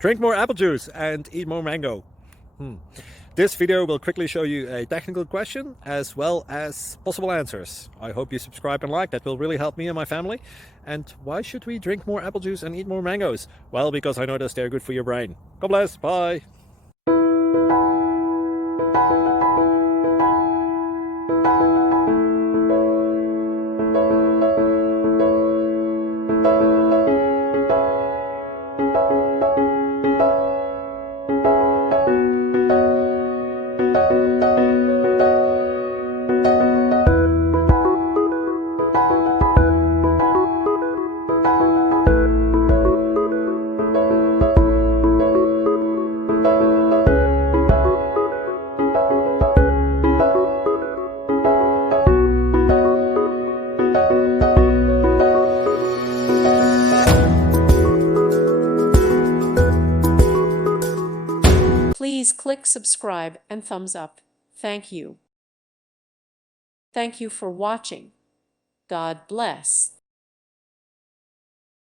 Drink more apple juice and eat more mango. This video will quickly show you a technical question as well as possible answers. I hope you subscribe and like, that will really help me and my family. And why should we drink more apple juice and eat more mangoes? Well, because I noticed they're good for your brain. God bless, bye. Please click subscribe and thumbs up. Thank you. Thank you for watching. God bless.